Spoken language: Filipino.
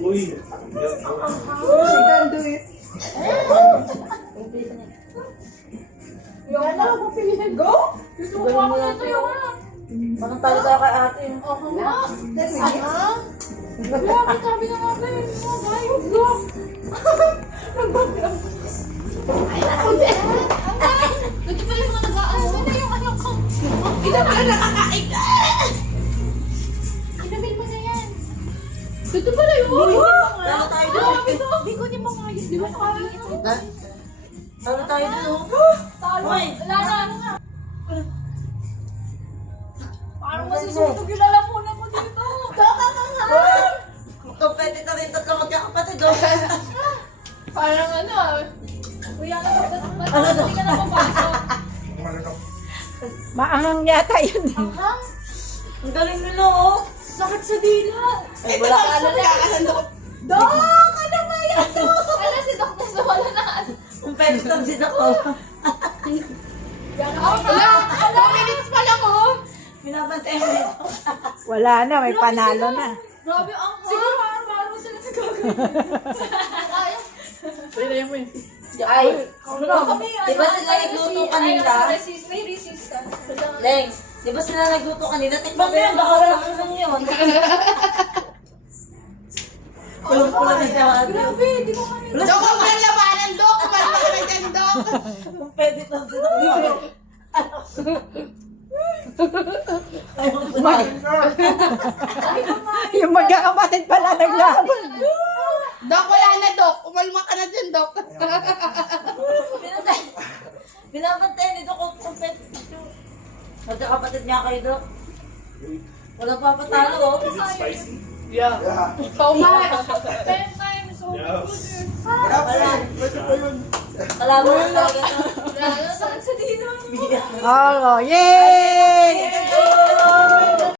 Uy. She can do it. Yung ano, papilihan. Go! Gusto mo pa ako nito yung ano. Parang talo tayo kay ate. Ako nga. Grabe, sabi na nga ba yun. Ayos, go! Ay, ako din. Ito pala yung mga nag-aano. Ano yung ano ko? Ito pala nakakain. Inabil mo na yan. Ito pala yun. Talo tayo doon. Hindi ko niya makayos. Di ba nakakain? Talo tayo doon. Talo. Wala na. Parang masusutog yung lalamunan mo dito. Tama ka nga. Magkapwede ka rin tatlo magkakapatid doon. Parang ano. Kuya na hindi ka na papasok. Maangang yata yun eh. Hang? Ang galing nila oh. Sakit sa dila. Ay, wala ka na. Dok! Ano ba yan, Dok? Ano si Dok na sa wala na? Kung pwede lang din ako. Ala, minutes pa lang oh. Binabantay mo nito. Wala na, may panalo na. Grabe ang hang. Siguro araw-araw sila sa gagawin. Ay, Pwede mo yun. Ay, kami, di ba sila nagluto kanina? May resistance. Leng, di ba sila nagluto kanina? Tikman mo yun, baka wala kang lang yun. Pulang-pulang na siya. Grabe, di ko kami. Dok, huwag kang labanan, Dok. Kumalma ka na dyan, Dok. Kung pwede lang din ako. Ayaw ko na. Yung magkakapatid pala naglaban. Dok, wala na, Dok. Kumalma ka na dyan, Dok. Binabantay nito kung pwede. Magkakapatid niya kayo, Dok. Walang papatalo, oh. Is it spicy? Yeah. So much. 10 times over Yes. good. Wala. Kalaban lang talaga. Sakit sa dila. Oh, yay!